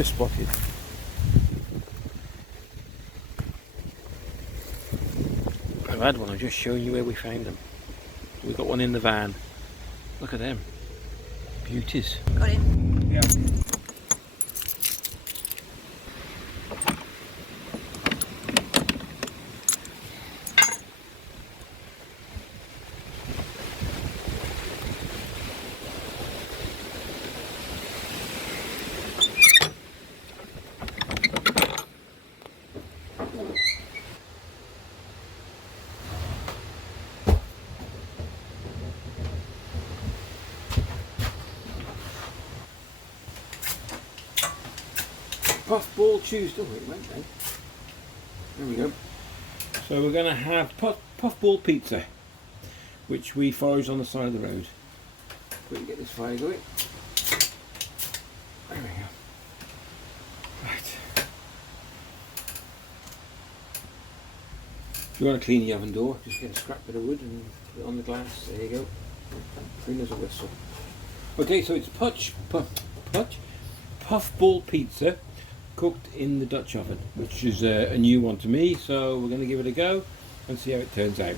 just spotted. I've had one, I'm just showing you where we found them. We've got one in the van. Look at them. Beauties. Got him. Yeah. Puffball Tuesday. Oh, it went then. There we go. So we're going to have puffball pizza, which we foraged on the side of the road. Quickly get this fire going. There we go. Right. If you want to clean the oven door, just get a scrap bit of wood and put it on the glass. There you go. Clean as a whistle. Okay, so it's puffball pizza, cooked in the Dutch oven, which is a new one to me, so we're going to give it a go and see how it turns out.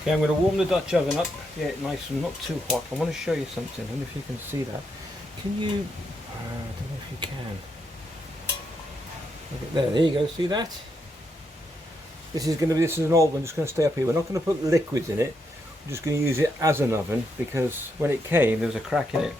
Okay, I'm going to warm the Dutch oven up, get it nice and not too hot. I want to show you something. I don't know if you can see that. Can you? I don't know if you can. Look at there you go, see that? This is an old one, just going to stay up here. We're not going to put liquids in it. We're just going to use it as an oven, because when it came there was a crack in it.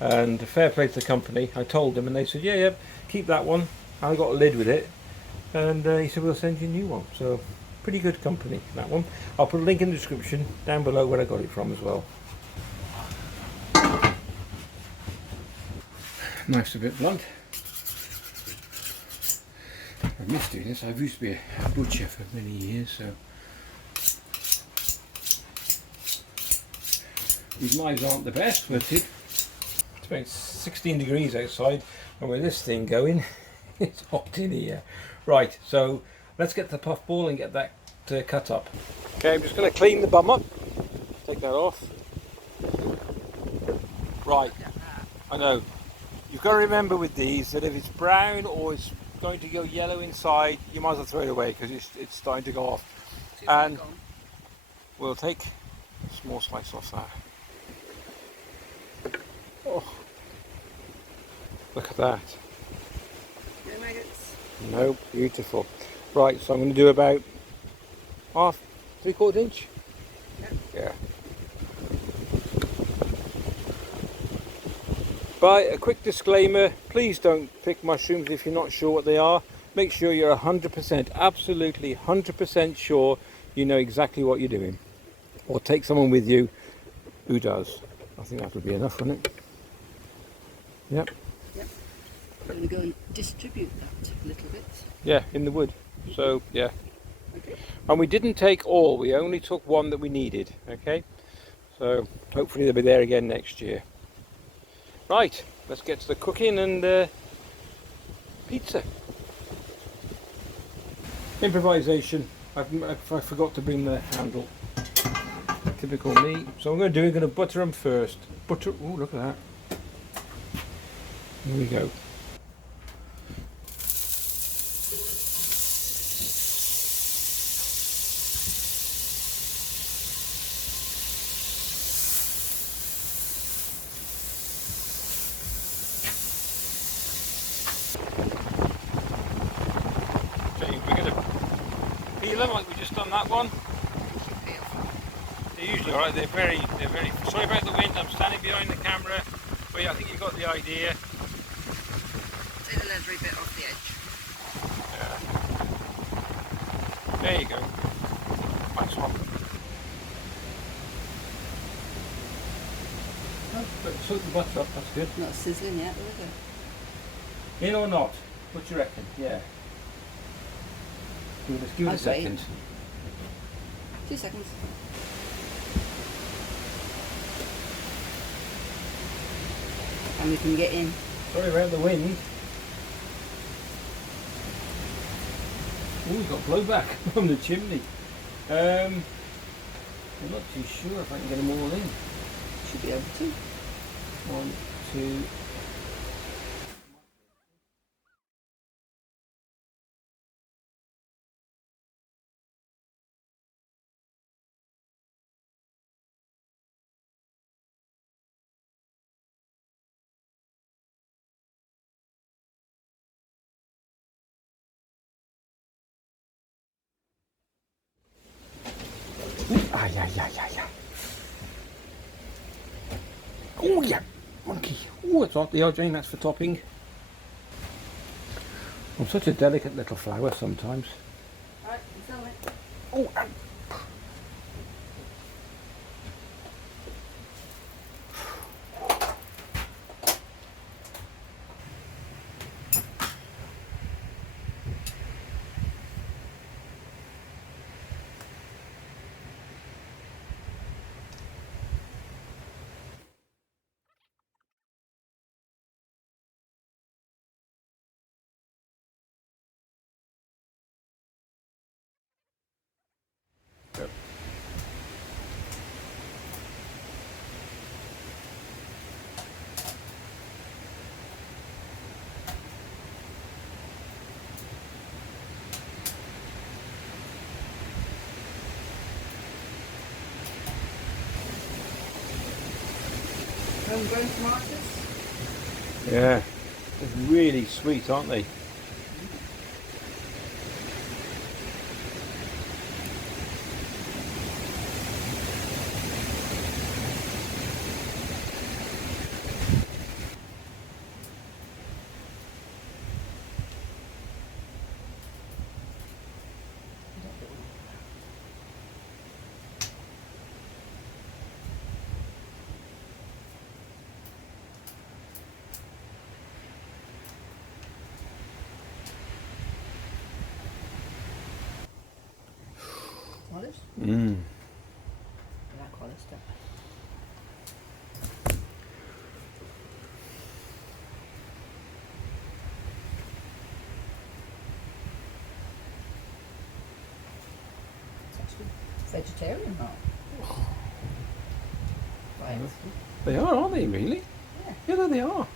And fair play to the company, I told them and they said, yeah, keep that one. I got a lid with it. And he said, we'll send you a new one. So, pretty good company, that one. I'll put a link in the description down below where I got it from as well. Knife's a bit blunt. I miss doing this. I used to be a butcher for many years, so these knives aren't the best, but it's about 16 degrees outside, and with this thing going, it's hot in here. Right, so let's get the puffball and get that cut up. Okay, I'm just going to clean the bum up. Take that off. Right, I know. You've got to remember with these that if it's brown or it's going to go yellow inside, you might as well throw it away because it's starting to go off. And we'll take a small slice off that. Oh, look at that. No maggots. No, beautiful. Right, so I'm going to do about half, 3/4 inch. Yeah. But a quick disclaimer, please don't pick mushrooms if you're not sure what they are. Make sure you're 100%, absolutely 100% sure you know exactly what you're doing. Or take someone with you who does. I think that would be enough, wouldn't it? Yep. Yep. I'm going to go and distribute that a little bit. Yeah, in the wood. So, yeah. Okay. And we didn't take all, we only took one that we needed, okay? So, hopefully they'll be there again next year. Right, let's get to the cooking and pizza. Improvisation. I forgot to bring the handle. Typical me. So I'm going to butter them first. Butter. Oh, look at that. Here we go. Like we just done that one. They're usually alright, they're very sorry about the wind, I'm standing behind the camera, but yeah, I think you've got the idea. Take the leathery bit off the edge. Yeah. There you go. Nice one. Oh, but soak the butter up, that's good. Not sizzling yet, is it? In or not? What do you reckon? Yeah. Give it a second. 2 seconds. And we can get in. Sorry about the wind. Oh, we've got blowback from the chimney. I'm not too sure if I can get them all in. Should be able to. 1, 2. Ah, yeah, yeah, yeah, yeah. Oh, yeah, monkey. Oh, it's hot, the Jane, that's for topping. I'm such a delicate little flower sometimes. Right, film it. Oh, Homegrown tomatoes. yeah. They're really sweet, aren't they? Olives. Mmm. I like olives, don't I? It's actually vegetarian, not. Right. They are, aren't they, really? Yeah. Yeah, no, they are.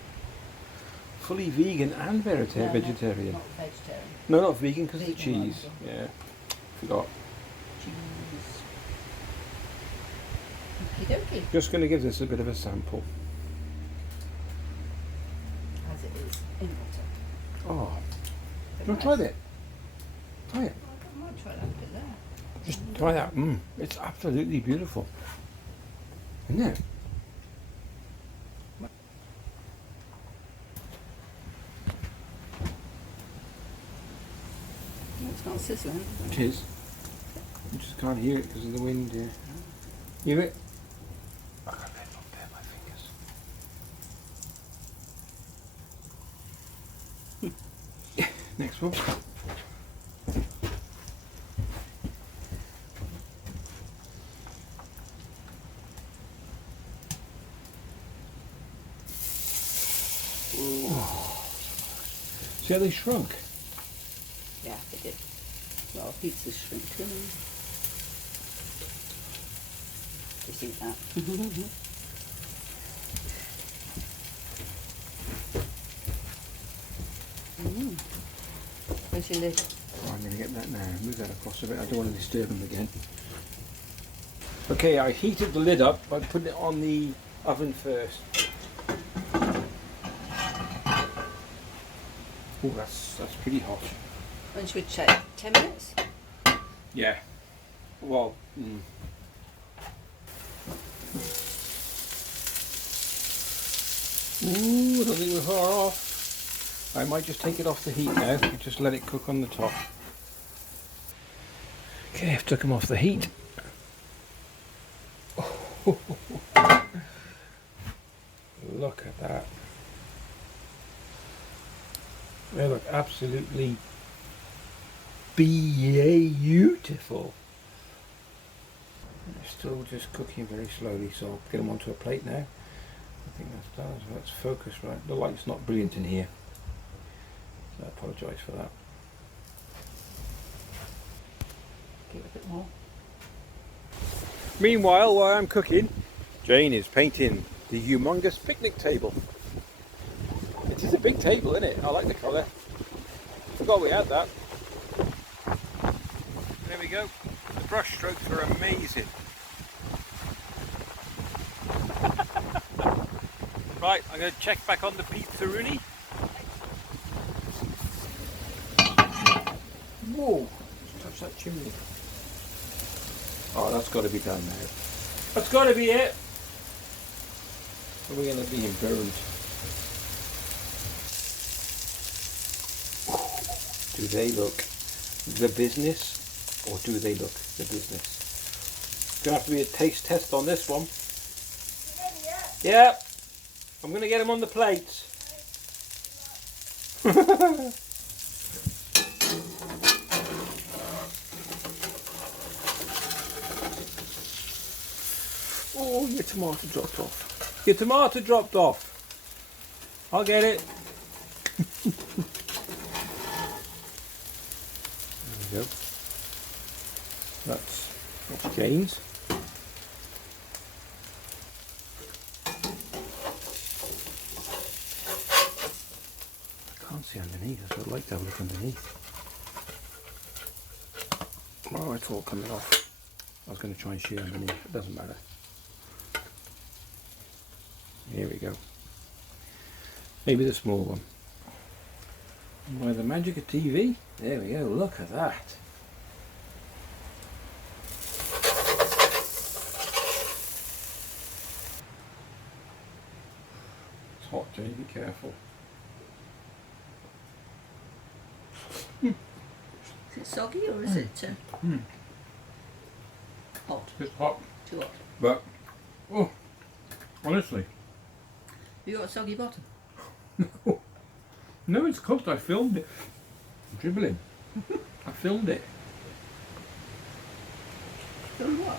Fully vegan and No, vegetarian. Not vegetarian. No, not vegan because of the Vegan cheese. ones, Yeah, forgot. Cheese. Okie dokie. Just going to give this a bit of a sample. As it is in water. Oh, Bit you want to try that? Try it. I might try that bit there. Just try that. Mmm, it's absolutely beautiful. Isn't it? No, it's not sizzling. It is. You just can't hear it because of the wind. Yeah. Hear it? I got it up there, my fingers. Next one. See how they shrunk? Yeah, they did. Well, pizza's shrinking. Just eat that. Where's your lid? Oh, I'm going to get that now. Move that across a bit. I don't want to disturb them again. Okay, I heated the lid up by putting it on the oven first. Oh, that's pretty hot. When should we check? 10 minutes? Yeah. Well, Ooh, I don't think we're far off. I might just take it off the heat now and just let it cook on the top. Okay, I've took them off the heat. Look at that. They look absolutely beautiful. They're still just cooking very slowly, so I'll get them onto a plate now. I think that's done, so that's focused right. The light's not brilliant in here, so I apologise for that. Give it a bit more. Meanwhile, while I'm cooking, Jane is painting the humongous picnic table. It is a big table, isn't it? I like the colour. Forgot we had that. There we go. The brush strokes are amazing. Right, I'm going to check back on the pizzaroonie. Whoa! Just touch that chimney. Oh, that's got to be done now. That's got to be it. Or we're going to be burned. Do they look the business, or do they look the business? It's going to have to be a taste test on this one. Yeah, I'm going to get them on the plates. Oh, your tomato dropped off. Your tomato dropped off. I'll get it. There we go. That's Jane's. I can't see underneath, so I'd like to have a look underneath. Oh, it's all coming off. I was going to try and shear underneath, it doesn't matter. Here we go. Maybe the small one. By the magic of TV, there we go, look at that. It's hot, Jane, be careful. Is it soggy or is it hot? It's hot. Too hot. But, oh, honestly. You got a soggy bottom? No. No, it's cooked. I filmed it. I'm dribbling. I filmed it. Filmed what?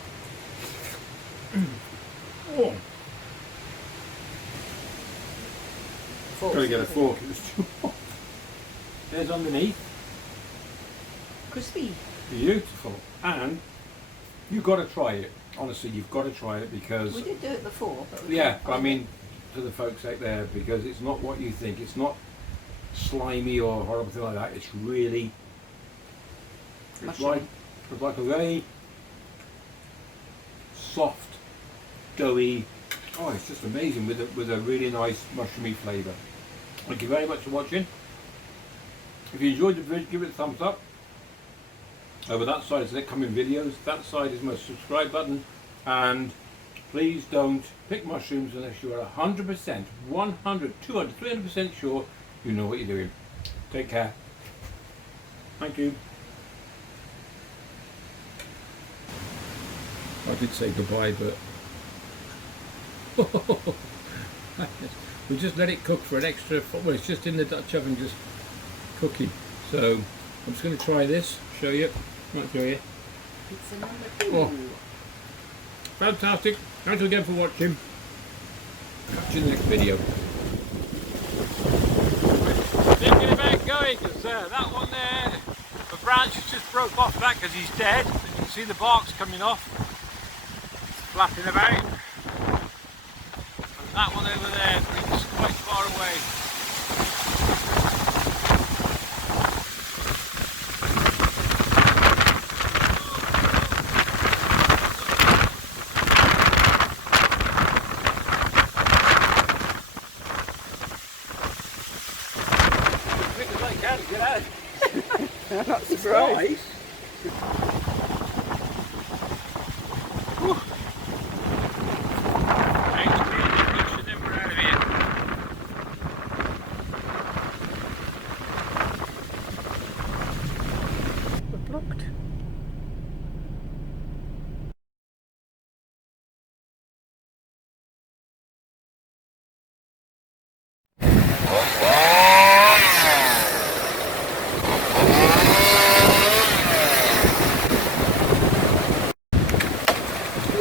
Oh. Fork. Gotta get a fork. It was too hot. There's underneath. Crispy. Beautiful. And you've got to try it. Honestly, you've got to try it because... We did do it before. But we yeah, can't but I find mean, to the folks out there, because it's not what you think. It's not slimy or horrible thing like that. It's really... It's like a very soft, doughy... Oh, it's just amazing with a really nice mushroomy flavour. Thank you very much for watching. If you enjoyed the video, give it a thumbs up. Over that side is the coming videos. That side is my subscribe button. And please don't pick mushrooms unless you are 100%, 100, 200, 300% sure you know what you're doing. Take care. Thank you. I did say goodbye, but we just let it cook for an extra, well, it's just in the Dutch oven just cooking. So I'm just going to try this, show you. Might show you. It's another thing. Oh, fantastic. Thanks again for watching. Catch you in the next video. Thinking about going because that one there, the branch has just broke off that because he's dead. And you can see the bark's coming off, flapping about. And that one over there, it's quite far away. Get out. I'm not surprised. We're blocked.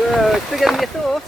Whoa, it's bigger than you thought.